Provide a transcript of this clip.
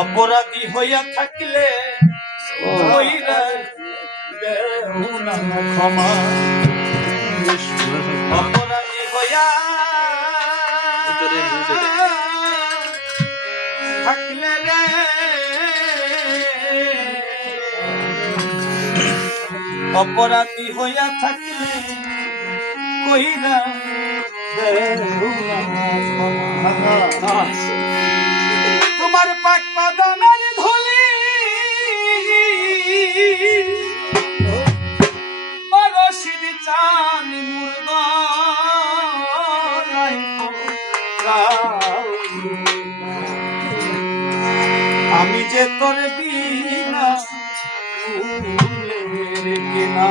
অপরাধী হইয়া থাকলে কইরা দেও না ক্ষমা। অপরাধী হইয়া থাকলে রে অপরাধী হইয়া থাকলে কইরা দেও না ক্ষমা। তোমার পাক পাদানের ধুলি রশিদ চান মুর্দায় আমি যে তোর বিনা ভুলের কিনা।